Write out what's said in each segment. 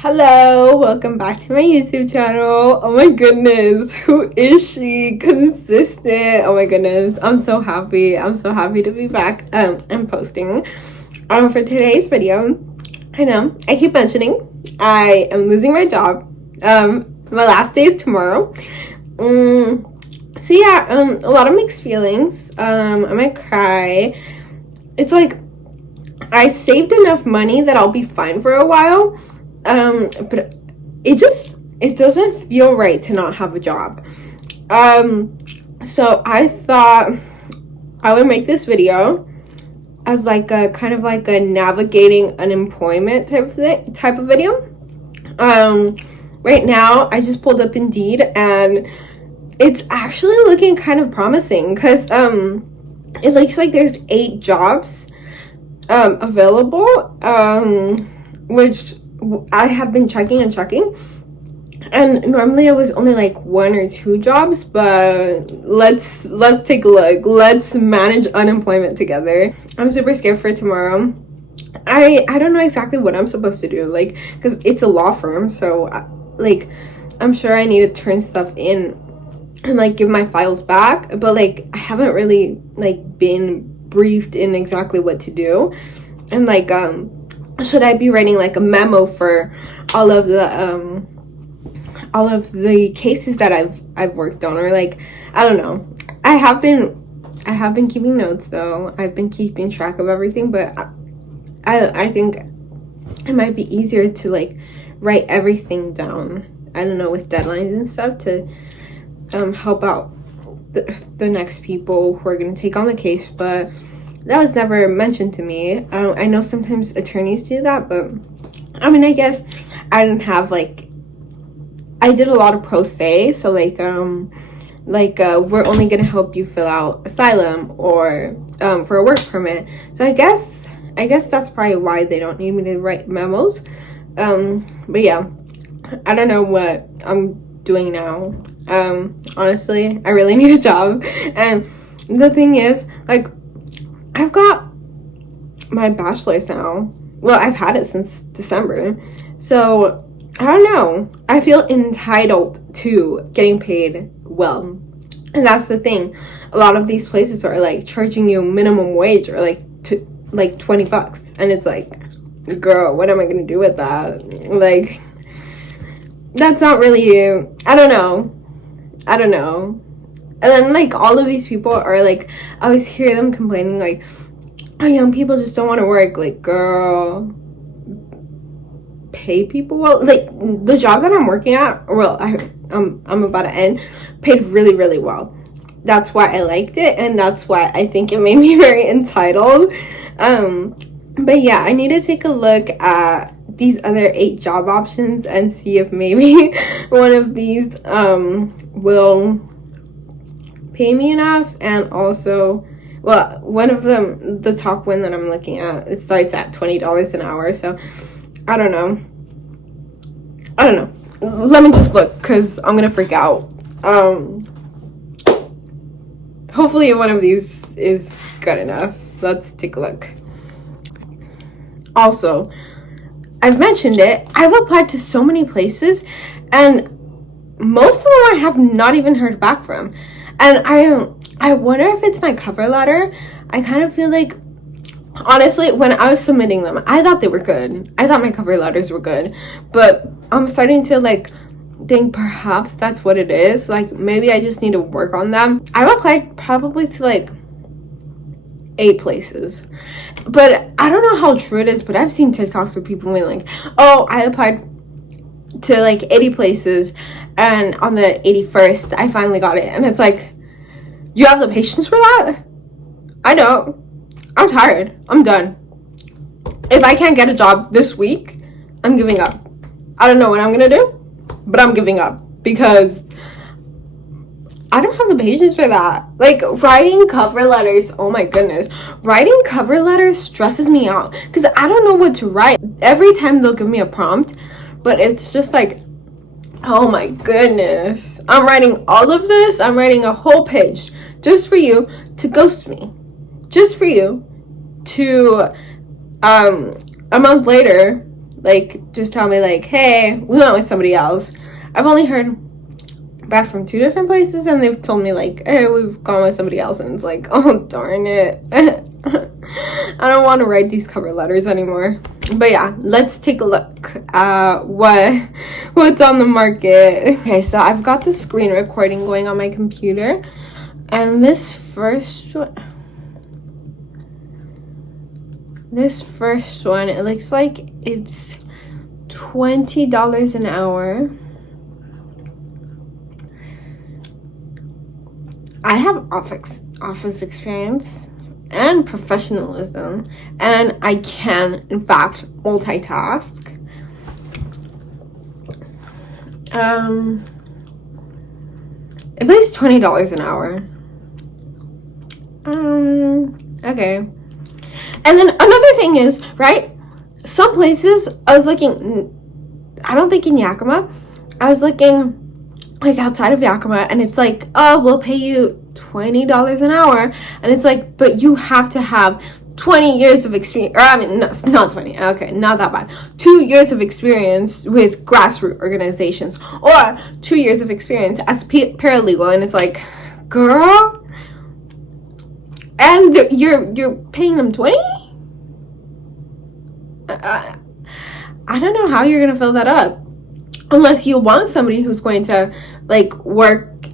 Hello, welcome back to my YouTube channel. Oh my goodness, who is she? Consistent. Oh my goodness, I'm so happy. I'm so happy to be back and posting. For today's video, I know I keep mentioning I am losing my job. My last day is tomorrow. So yeah, a lot of mixed feelings. I might cry. It's like I saved enough money that I'll be fine for a while. But it doesn't feel right to not have a job. So I thought I would make this video as like a kind of like a navigating unemployment type of video. Right now I just pulled up Indeed and it's actually looking kind of promising because it looks like there's 8 jobs available, which I have been checking, and normally it was only like 1 or 2 jobs, but let's take a look. Let's manage unemployment together. I'm super scared for tomorrow. I don't know exactly what I'm supposed to do, like, because it's a law firm, so like I'm sure I need to turn stuff in and like give my files back, but like I haven't really like been briefed in exactly what to do. And like should I be writing like a memo for all of the cases that I've worked on, or like I don't know. I have been keeping notes though. I've been keeping track of everything, but I think it might be easier to like write everything down. I don't know, with deadlines and stuff to help out the next people who are going to take on the case, but that was never mentioned to me. I know sometimes attorneys do that, but I mean, I guess I didn't have like, I did a lot of pro se, so like we're only gonna help you fill out asylum or for a work permit. So I guess that's probably why they don't need me to write memos. But yeah, I don't know what I'm doing now. Honestly, I really need a job, and the thing is, like, I've got my bachelor's now. Well, I've had it since December. So, I don't know. I feel entitled to getting paid well. And that's the thing. A lot of these places are like charging you minimum wage or like $20. And it's like, girl, what am I going to do with that? Like, that's not really, I don't know. And then like all of these people are like, I always hear them complaining like, oh, young people just don't want to work. Like, girl, pay people well. Like, the job that I'm working at, well, I'm about to end, paid really, really well. That's why I liked it, and that's why I think it made me very entitled. But yeah, I need to take a look at these other 8 job options and see if maybe one of these will pay me enough. And also, well, one of them, the top one that I'm looking at, it starts at $20 an hour. So I don't know. Let me just look, because I'm gonna freak out. Hopefully one of these is good enough. Let's take a look. Also, I've mentioned it, I've applied to so many places, and most of them I have not even heard back from. And I wonder if it's my cover letter. I kind of feel like, honestly, when I was submitting them, I thought they were good. I thought my cover letters were good. But I'm starting to like think perhaps that's what it is. Like, maybe I just need to work on them. I've applied probably to like 8 places. But I don't know how true it is, but I've seen TikToks of people being like, oh, I applied to like 80 places, and on the 81st, I finally got it. And it's like, you have the patience for that? I don't. I'm tired. I'm done. If I can't get a job this week, I'm giving up. I don't know what I'm gonna do, but I'm giving up, because I don't have the patience for that. Like, writing cover letters, oh my goodness. Writing cover letters stresses me out, because I don't know what to write. Every time they'll give me a prompt, but it's just like, oh my goodness. I'm writing all of this. I'm writing a whole page just for you to ghost me. Just for you to, a month later, like just tell me like, hey, we went with somebody else. I've only heard back from 2 different places, and they've told me like, hey, we've gone with somebody else, and it's like, oh darn it. I don't want to write these cover letters anymore. But yeah, let's take a look at what's on the market. Okay, so I've got the screen recording going on my computer, and this first one, it looks like it's $20 an hour. I have office experience and professionalism, and I can, in fact, multitask. It pays $20 an hour. Okay. And then another thing is, right? Some places, I was looking, I don't think in Yakima, I was looking like outside of Yakima, and it's like, oh, we'll pay you $20 an hour, and it's like, but you have to have 20 years of experience, or I mean, no, not 20, okay, not that bad, 2 years of experience with grassroots organizations, or 2 years of experience as paralegal, and it's like, girl, and you're paying them 20? I don't know how you're gonna fill that up, unless you want somebody who's going to like work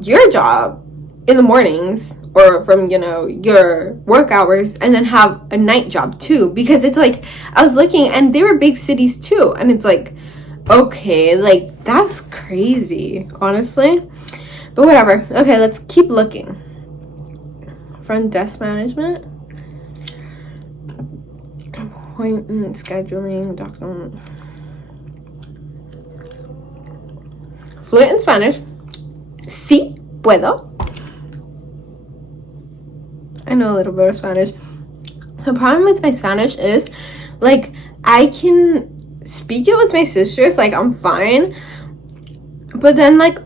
your job in the mornings or from, you know, your work hours, and then have a night job too, because it's like, I was looking and they were big cities too, and it's like, okay, like that's crazy, honestly, but whatever. Okay, let's keep looking. Front desk management, appointment scheduling, document, fluent in Spanish. Sí puedo. I know a little bit of Spanish. The problem with my Spanish is, like, I can speak it with my sisters, like, I'm fine. But then, like,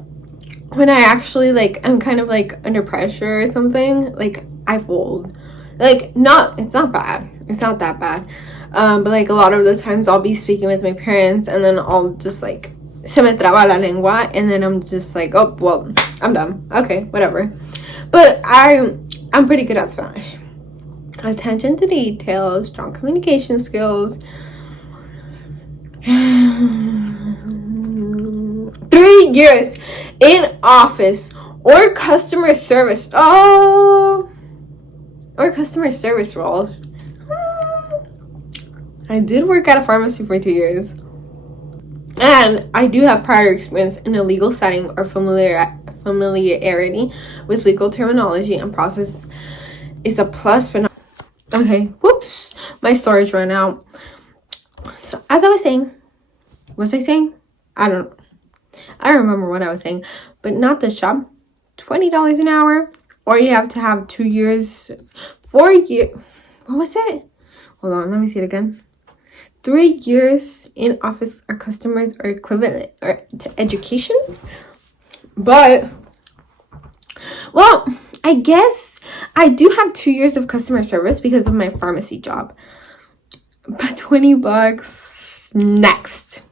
when I actually, like, I'm kind of, like, under pressure or something, like, I fold. Like, it's not bad. It's not that bad. But, like, a lot of the times I'll be speaking with my parents, and then I'll just, like, se me traba la lengua, and then I'm just like, oh, well, I'm done. Okay, whatever. But I'm pretty good at Spanish. Attention to detail, strong communication skills. 3 years in office or customer service. Oh, or customer service roles. I did work at a pharmacy for 2 years. And I do have prior experience in a legal setting or familiarity with legal terminology and process is a plus, but not. Okay, whoops, my storage ran out. So as I was saying, I don't know. I don't remember what I was saying, but not this job. $20 an hour, or you have to have 2 years, 4 years. What was it? Hold on, let me see it again. 3 years in office or customers or equivalent or to education. But, well, I guess I do have 2 years of customer service because of my pharmacy job. But $20 next.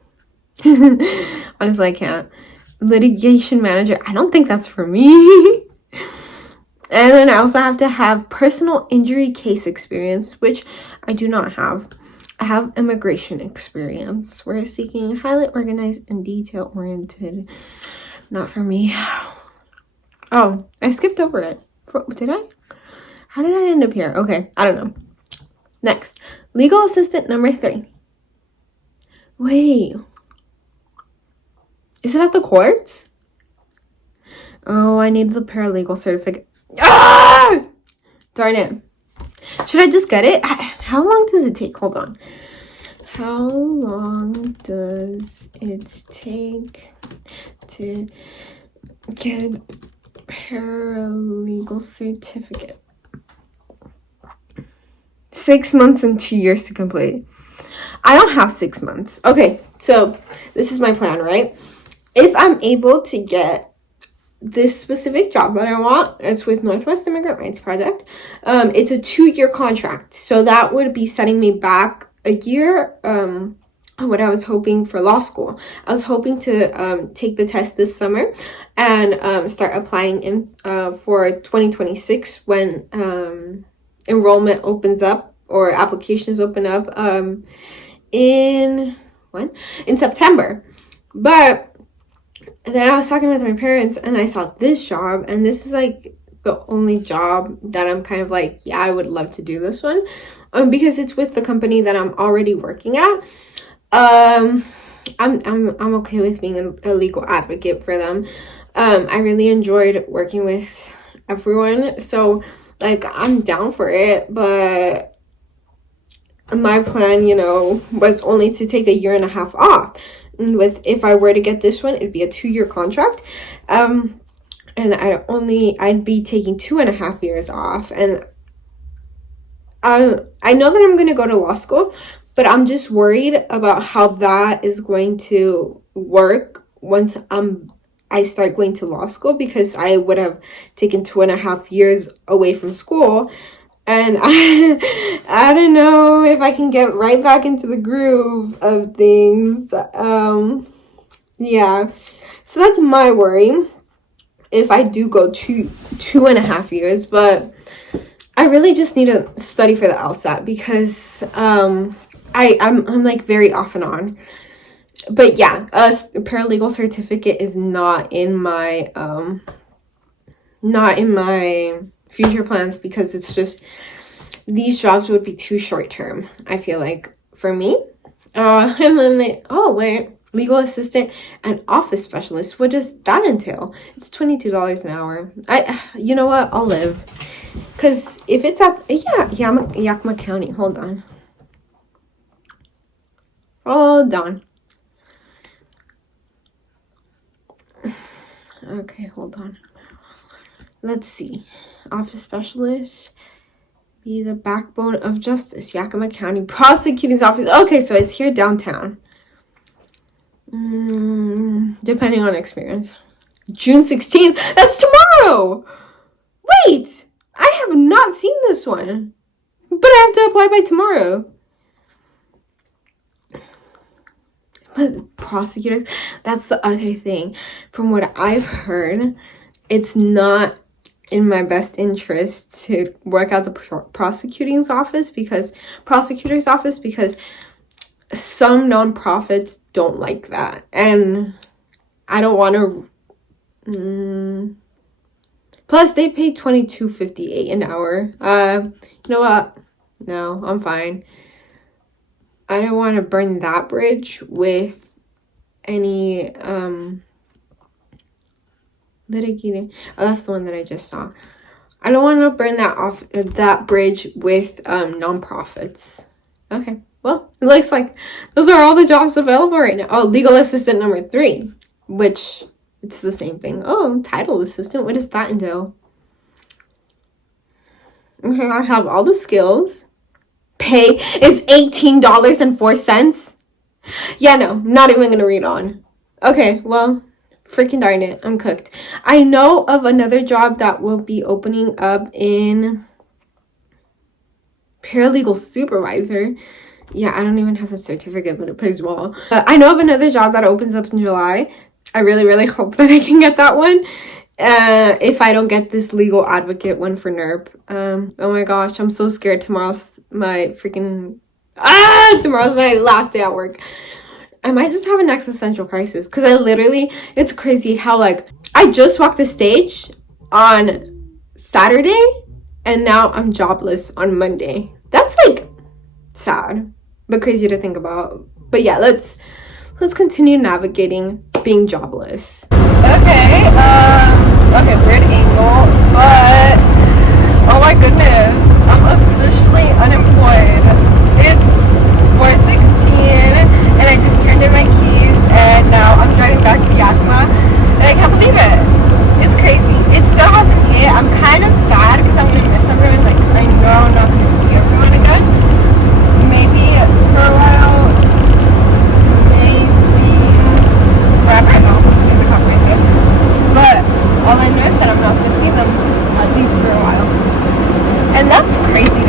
Honestly, I can't. Litigation manager, I don't think that's for me. And then I also have to have personal injury case experience, which I do not have. I have immigration experience. We're seeking highly organized and detail-oriented. Not for me. Oh, I skipped over it. Did I? How did I end up here? Okay, I don't know. Next, legal assistant number 3. Wait. Is it at the courts? Oh, I need the paralegal certificate. Ah! Darn it. Should I just get it? How long does it take? Hold on. How long does it take to get paralegal certificate? 6 months and 2 years to complete. I don't have 6 months. Okay, so this is my plan, right? If I'm able to get this specific job that I want, it's with Northwest Immigrant Rights Project. It's a 2-year contract, so that would be setting me back a year. what I was hoping for law school. I was hoping to take the test this summer and start applying in for 2026 when enrollment opens up or applications open up in September. But then I was talking with my parents and I saw this job, and this is like the only job that I'm kind of like, yeah, I would love to do this one, because it's with the company that I'm already working at. I'm okay with being a legal advocate for them. I really enjoyed working with everyone, so like I'm down for it. But my plan, was only to take a year and a half off. And if I were to get this one, it'd be a 2-year contract. And I'd be taking 2.5 years off. And I know that I'm going to go to law school, but I'm just worried about how that is going to work once I start going to law school, because I would have taken 2.5 years away from school. And I don't know if I can get right back into the groove of things. Yeah. So that's my worry if I do go 2.5 years. But I really just need to study for the LSAT, because I'm like very off and on. But yeah, a paralegal certificate is not in my future plans, because it's just, these jobs would be too short term, I feel like, for me. And then legal assistant and office specialist, what does that entail? It's $22 an hour. You know what, I'll live, because if it's at Yakima County, hold on, okay, hold on. Let's see. Office specialist, be the backbone of justice, Yakima County Prosecuting's Office. Okay, so it's here downtown. Depending on experience. June 16th. That's tomorrow. Wait, I have not seen this one, but I have to apply by tomorrow. But prosecutors, that's the other thing. From what I've heard, it's not in my best interest to work at the prosecutor's office, because some nonprofits don't like that, and I don't want to. Plus, they pay $22.58 an hour. You know what? No, I'm fine. I don't want to burn that bridge with any litigating. Oh, that's the one that I just saw. I don't want to burn that bridge with nonprofits. Okay, well, it looks like those are all the jobs available right now. Oh, legal assistant number 3, which it's the same thing. Oh, title assistant, what does that entail? Okay, I have all the skills. Pay is $18.04. Yeah, no, not even gonna read on. Okay, well, freaking darn it, I'm cooked. I know of another job that will be opening up in paralegal supervisor. Yeah, I don't even have the certificate, but it pays well. I know of another job that opens up in July. I really, really hope that I can get that one. If I don't get this legal advocate one for NERP. Oh my gosh, I'm so scared. Tomorrow's my last day at work. I might just have an existential crisis, because it's crazy how, like, I just walked the stage on Saturday and now I'm jobless on Monday. That's like sad, but crazy to think about. But yeah, let's continue navigating being jobless. Okay, weird angle, but oh my goodness, I'm officially unemployed. It's 4:16 and I just turned in my keys and now I'm driving back to Yakima and I can't believe it. It's crazy. It still hasn't hit. I'm kind of sad because I'm gonna miss everyone. Like, I know I'm not gonna see everyone again. Maybe for a while. Maybe forever. I know. It's a complicated. But all I know is that I'm not gonna see them at least for a while. And that's crazy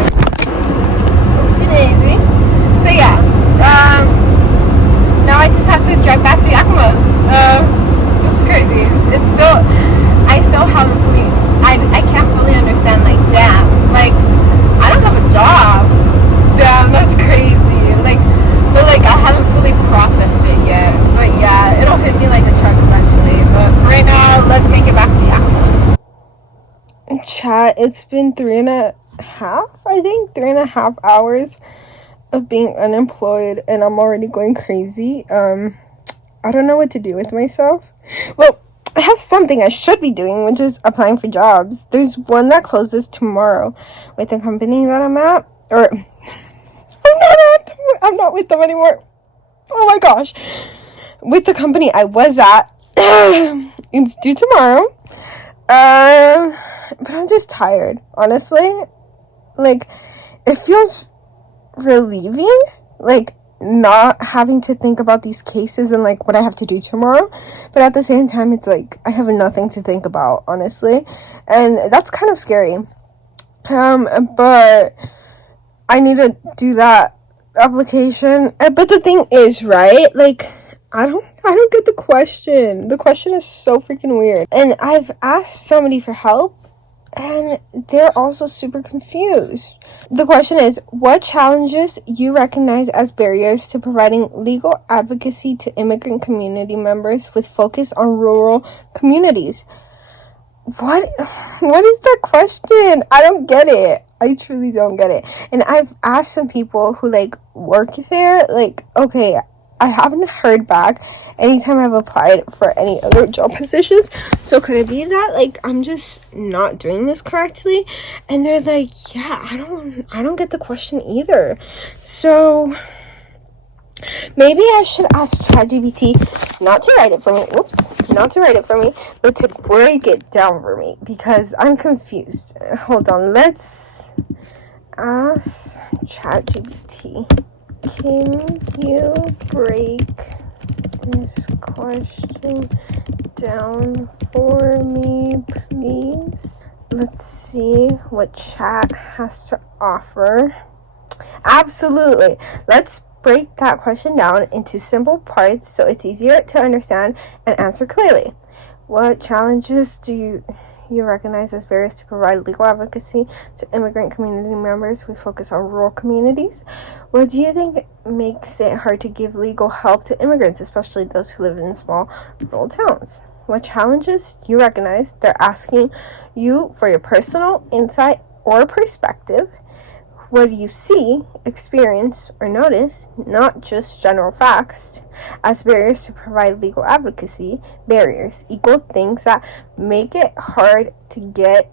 it's been 3.5 hours of being unemployed, and I'm already going crazy. I don't know what to do with myself. Well, I have something I should be doing, which is applying for jobs. There's one that closes tomorrow with the company that I'm at, or I'm not with them anymore. Oh my gosh. With the company I was at. It's due tomorrow. But I'm just tired, honestly. Like, it feels relieving, like, not having to think about these cases and, like, what I have to do tomorrow. But at the same time, it's like, I have nothing to think about, honestly. And that's kind of scary. But I need to do that application. But the thing is, right, like, I don't get the question. The question is so freaking weird. And I've asked somebody for help, and they're also super confused. The question is, what challenges you recognize as barriers to providing legal advocacy to immigrant community members with focus on rural communities? What is that question? I don't get it. I truly don't get it. And I've asked some people who, like, work there, like, okay, I haven't heard back anytime I've applied for any other job positions. So could it be that, like, I'm just not doing this correctly? And they're like, yeah, I don't get the question either. So maybe I should ask ChatGPT not to write it for me. Not to write it for me, but to break it down for me, because I'm confused. Hold on, let's ask ChatGPT. Can you break this question down for me, please? Let's see what chat has to offer. Absolutely. Let's break that question down into simple parts so it's easier to understand and answer clearly. What challenges do you recognize as barriers to provide legal advocacy to immigrant community members who focus on rural communities? What do you think makes it hard to give legal help to immigrants, especially those who live in small rural towns? What challenges do you recognize? They're asking you for your personal insight or perspective. What do you see, experience, or notice, not just general facts, as barriers to provide legal advocacy? Barriers equal things that make it hard to get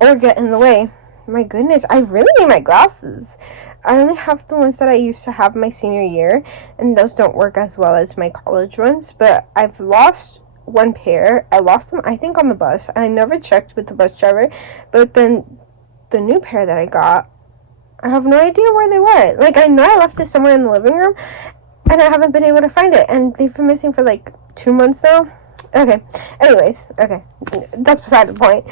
in the way. My goodness, I really need my glasses. I only have the ones that I used to have my senior year, and those don't work as well as my college ones, but I've lost one pair. I lost them, I think, on the bus. I never checked with the bus driver, but then the new pair that I got, I have no idea where they went. Like, I know I left it somewhere in the living room, and I haven't been able to find it, and they've been missing for, like, 2 months now. Okay, anyways, okay, that's beside the point.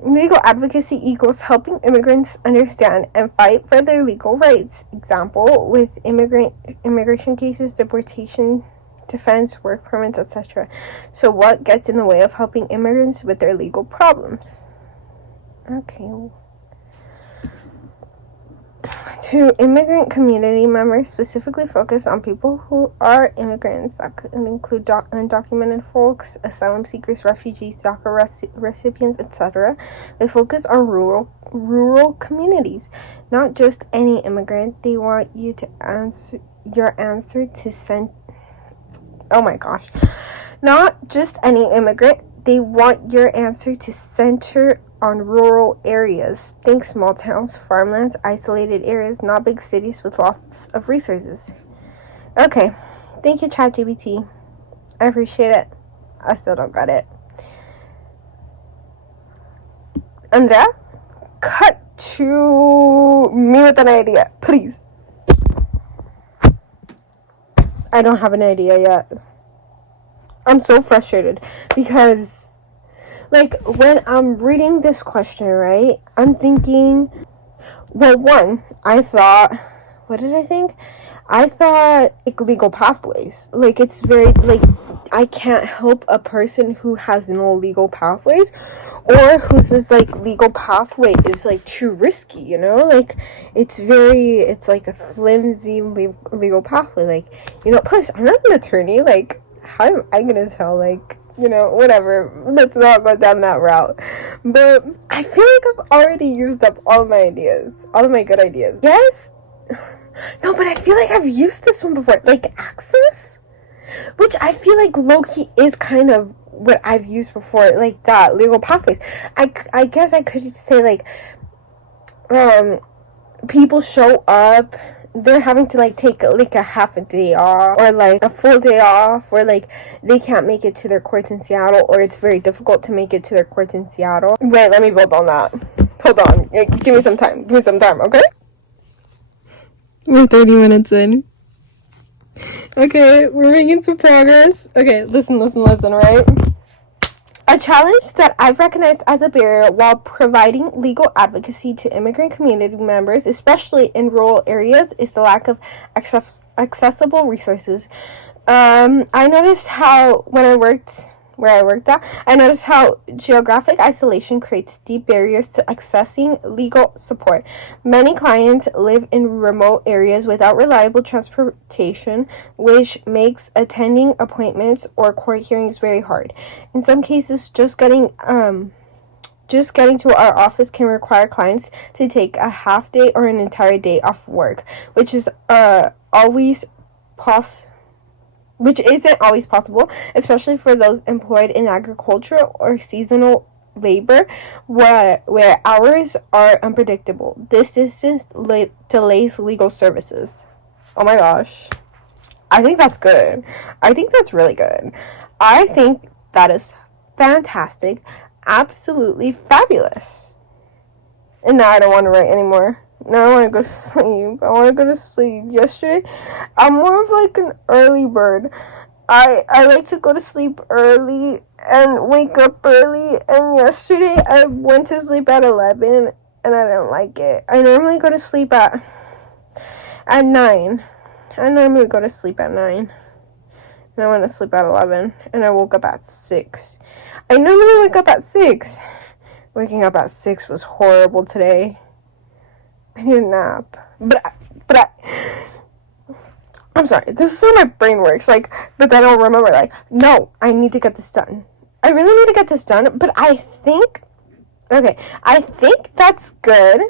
Legal advocacy equals helping immigrants understand and fight for their legal rights. Example, with immigration cases, deportation, defense, work permits, etc. So what gets in the way of helping immigrants with their legal problems? Okay. To immigrant community members, specifically focus on people who are immigrants. That could include undocumented folks, asylum seekers, refugees, DACA recipients, etc. They focus on rural communities, not just any immigrant. They want you to answer to send. Oh my gosh, not just any immigrant. They want your answer to center on rural areas. Think small towns, farmlands, isolated areas, not big cities with lots of resources. Okay, thank you, ChatGPT. I appreciate it. I still don't got it. Andrea, cut to me with an idea, please. I don't have an idea yet. I'm so frustrated because, like, when I'm reading this question, right, I'm thinking, well, one, I thought, what did I think? I thought, like, legal pathways. Like, it's very, like, I can't help a person who has no legal pathways, or whose this, like, legal pathway is, like, too risky, you know? Like, it's like a flimsy legal pathway. Like, you know, plus, I'm not an attorney. Like, how am I gonna tell, like, whatever. Let's not go down that route. But I feel like I've already used up all of my ideas. All of my good ideas. Yes? No, but I feel like I've used this one before. Like Access? Which I feel like low-key is kind of what I've used before. Like that, legal pathways. I guess I could say like, people show up, they're having to like take like a half a day off or like a full day off, or like they can't make it to their courts in Seattle, or it's very difficult to make it to their courts in Seattle. Wait, let me build on that. Hold on. Give me some time. Okay? We're 30 minutes in. Okay, we're making some progress. Okay, listen, right? A challenge that I've recognized as a barrier while providing legal advocacy to immigrant community members, especially in rural areas, is the lack of accessible resources. I noticed how where I worked at, I noticed how geographic isolation creates deep barriers to accessing legal support. Many clients live in remote areas without reliable transportation, which makes attending appointments or court hearings very hard. In some cases, just getting to our office can require clients to take a half day or an entire day off work, which isn't always possible, especially for those employed in agriculture or seasonal labor where hours are unpredictable. This distance delays legal services. Oh my gosh. I think that's good. I think that's really good. I think that is fantastic. Absolutely fabulous. And now I don't want to write anymore. Now I want to go to sleep. Yesterday, I'm more of like an early bird. I like to go to sleep early and wake up early. And yesterday, I went to sleep at 11, and I didn't like it. I normally go to sleep at 9. I normally go to sleep at 9. And I went to sleep at 11, and I woke up at 6. I normally wake up at 6. Waking up at 6 was horrible today. I need a nap. But I'm sorry. This is how my brain works. Like, but then I'll remember, like, no, I need to get this done. I really need to get this done. But I think that's good.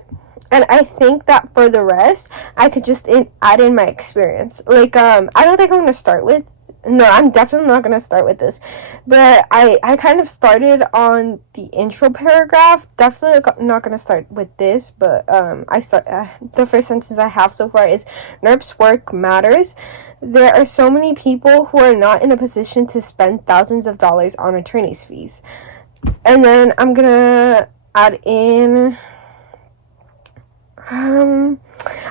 And I think that for the rest, I could just add in my experience. Like, I don't think I'm going to start with. No, I'm definitely not going to start with this. But I kind of started on the intro paragraph. Definitely not going to start with this. But the first sentence I have so far is, NERP's work matters. There are so many people who are not in a position to spend thousands of dollars on attorney's fees. And then I'm going to add in... I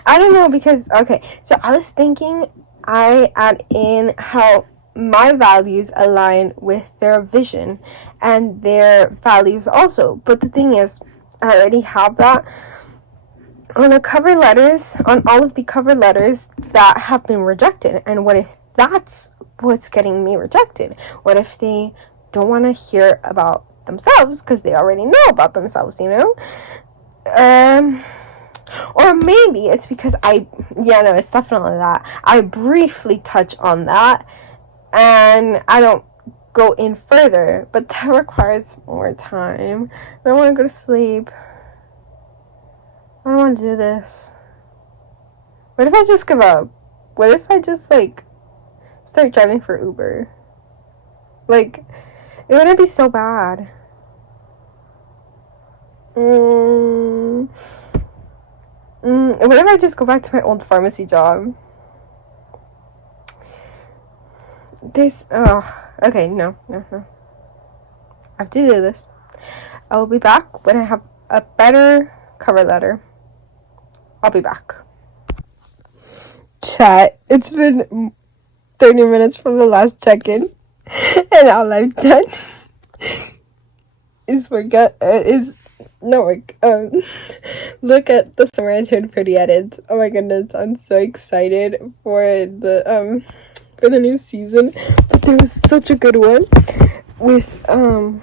don't know, because, okay, so I was thinking I add in how my values align with their vision and their values also. But the thing is, I already have that on all of the cover letters that have been rejected. And what if that's what's getting me rejected? What if they don't want to hear about themselves because they already know about themselves, you know? Or maybe it's because it's definitely that. I briefly touch on that, and I don't go in further, but that requires more time. I don't want to go to sleep. I don't want to do this. What if I just give up? What if I just, like, start driving for Uber? Like, it wouldn't be so bad. What if I just go back to my old pharmacy job? Okay, no. I have to do this. I will be back when I have a better cover letter. I'll be back. Chat, it's been 30 minutes from the last check-in, and all I've done is look at the Summer Intern Pretty edits. Oh my goodness, I'm so excited for the new season. But there was such a good one with All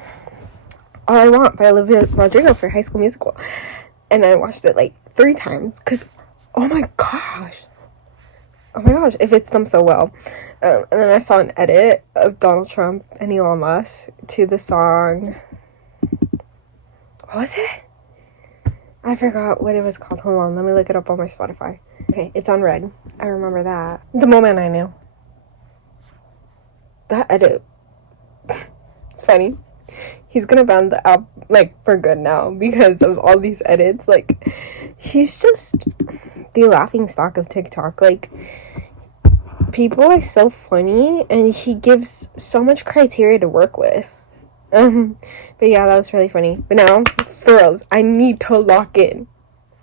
I Want by Olivia Rodrigo for High School Musical, and I watched it like 3 times because, oh my gosh, oh my gosh, it fits them so well. And then I saw an edit of Donald Trump and Elon Musk to the song. What was it? I forgot what it was called. Hold on, let me look it up on my Spotify. Okay, it's on Red. I remember that. The moment I knew. That edit. It's funny. He's gonna ban the app, like, for good now because of all these edits. Like, he's just the laughing stock of TikTok. Like, people are so funny and he gives so much criteria to work with. But yeah, that was really funny. But now, for reals, I need to lock in.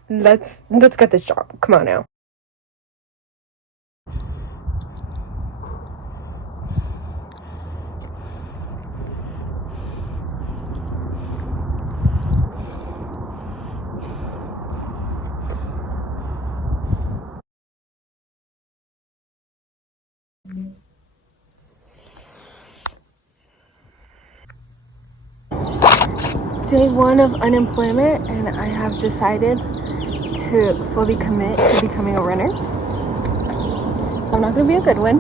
Let's get this job. Come on now. Day 1 of unemployment, and I have decided to fully commit to becoming a runner. I'm not gonna be a good one,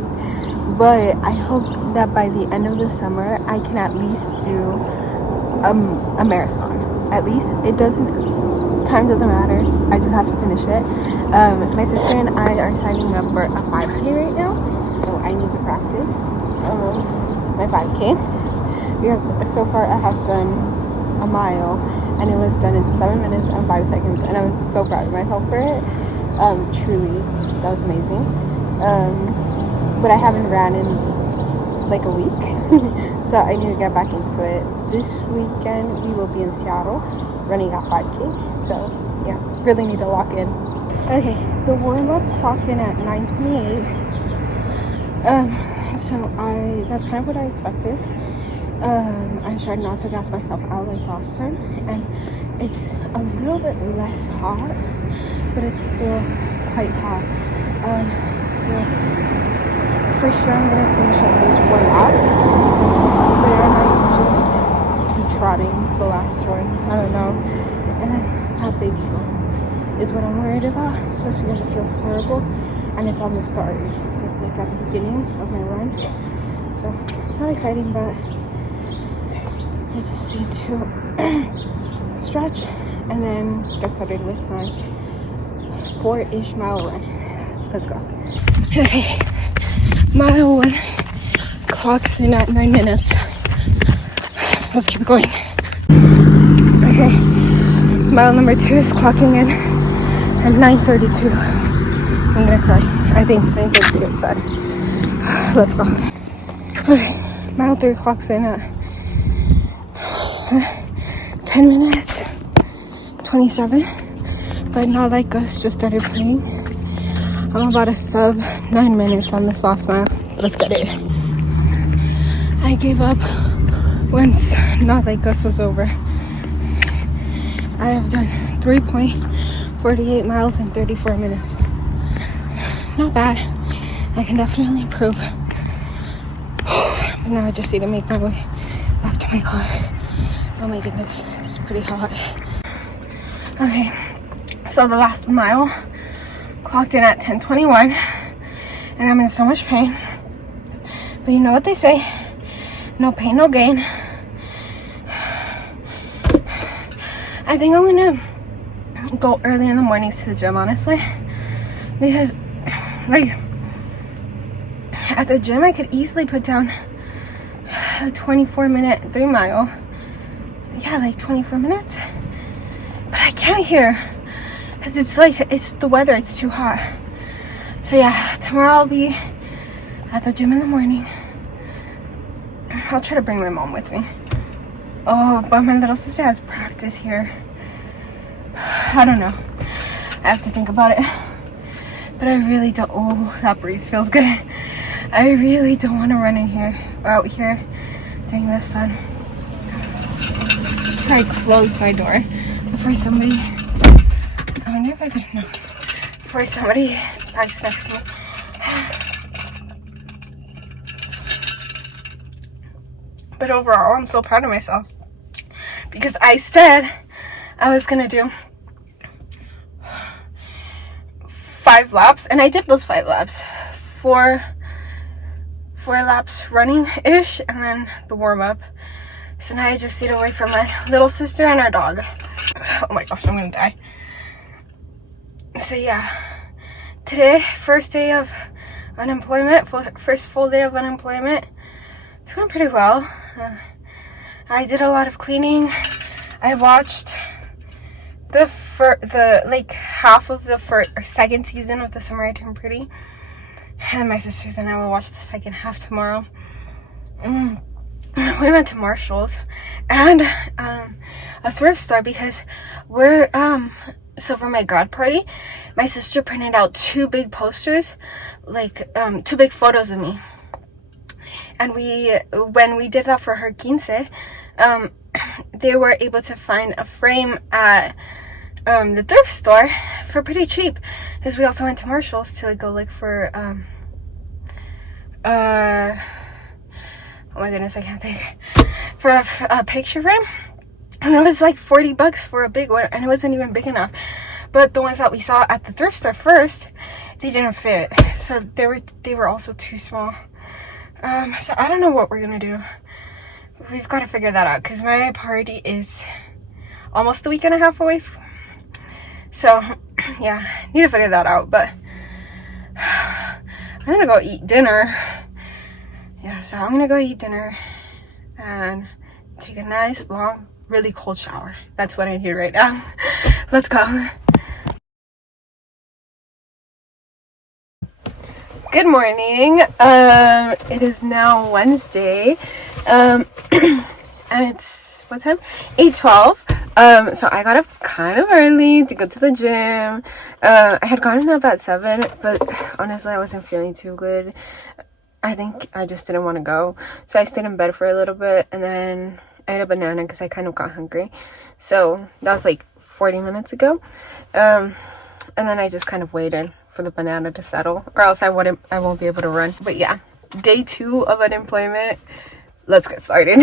but I hope that by the end of the summer I can at least do a marathon. At least time doesn't matter. I just have to finish it. My sister and I are signing up for a 5K right now, so I need to practice my 5K because so far I have done a mile and it was done in 7 minutes and 5 seconds, and I'm so proud of myself for it. Truly, that was amazing. But I haven't ran in like a week so I need to get back into it. This weekend we will be in Seattle running that 5K, so yeah, really need to lock in. Okay, the warm-up clocked in at 9:28. So that's kind of what I expected. I tried not to gas myself out like last time, and it's a little bit less hot, but it's still quite hot. So for sure I'm gonna finish at least 4 laps, but I might just be trotting the last one. I don't know. And then that big hill is what I'm worried about, just because it feels horrible, and it's on the start. It's like at the beginning of my run, so not exciting, but I just need to stretch and then get started with my 4-ish mile run. Let's go. Okay, mile 1 clocks in at 9 minutes. Let's keep going. Okay, mile number 2 is clocking in at 9:32. I'm gonna cry. I think 9:32 instead. Let's go. Okay, mile 3 clocks in at 10 minutes 27, but Not Like Us just started playing. I'm about a sub 9 minutes on this last mile. Let's get it. I gave up once Not Like Us was over. I have done 3.48 miles in 34 minutes. Not bad. I can definitely improve. But now I just need to make my way back to my car. Oh my goodness, it's pretty hot. Okay, so the last mile clocked in at 10:21, and I'm in so much pain. But you know what they say, no pain, no gain. I think I'm gonna go early in the mornings to the gym, honestly, because like at the gym I could easily put down a 24-minute 3 mile. Yeah, like 24 minutes, but I can't here because it's the weather, it's too hot. So yeah, tomorrow I'll be at the gym in the morning. I'll try to bring my mom with me. Oh, but my little sister has practice here. I don't know, I have to think about it, but I really don't. Oh, that breeze feels good. I really don't want to run in here or out here during the sun. I close my door before somebody, I wonder if I can, no, before somebody parks next to me. But overall, I'm so proud of myself because I said I was gonna do 5 laps, and I did those 5 laps. Four laps running ish, and then the warm-up. So now I just sit away from my little sister and our dog. Oh my gosh, I'm gonna die. So yeah, today, first day of unemployment, first full day of unemployment. It's going pretty well. I did a lot of cleaning. I watched the like half of the second season of The Summer I Turned Pretty, and my sisters and I will watch the second half tomorrow. We went to Marshall's and a thrift store because we're so for my grad party, my sister printed out 2 big posters, like 2 big photos of me. And when we did that for her quince, they were able to find a frame at the thrift store for pretty cheap, because we also went to Marshall's to go look for oh my goodness, I can't think, for a picture frame, and it was like $40 for a big one, and it wasn't even big enough. But the ones that we saw at the thrift store first, they didn't fit, so they were also too small. So I don't know what we're gonna do. We've got to figure that out, because my party is almost a week and a half away. So yeah, need to figure that out. But I'm gonna go eat dinner. Yeah, so I'm gonna go eat dinner and take a nice, long, really cold shower. That's what I need right now. Let's go. Good morning. It is now Wednesday. And it's, what time? 8:12. So I got up kind of early to go to the gym. I had gotten up at 7, but honestly I wasn't feeling too good. I think I just didn't want to go, so I stayed in bed for a little bit, and then I had a banana because I kind of got hungry. So that was like 40 minutes ago. And then I just kind of waited for the banana to settle, or else I won't be able to run. But yeah, day 2 of unemployment. Let's get started.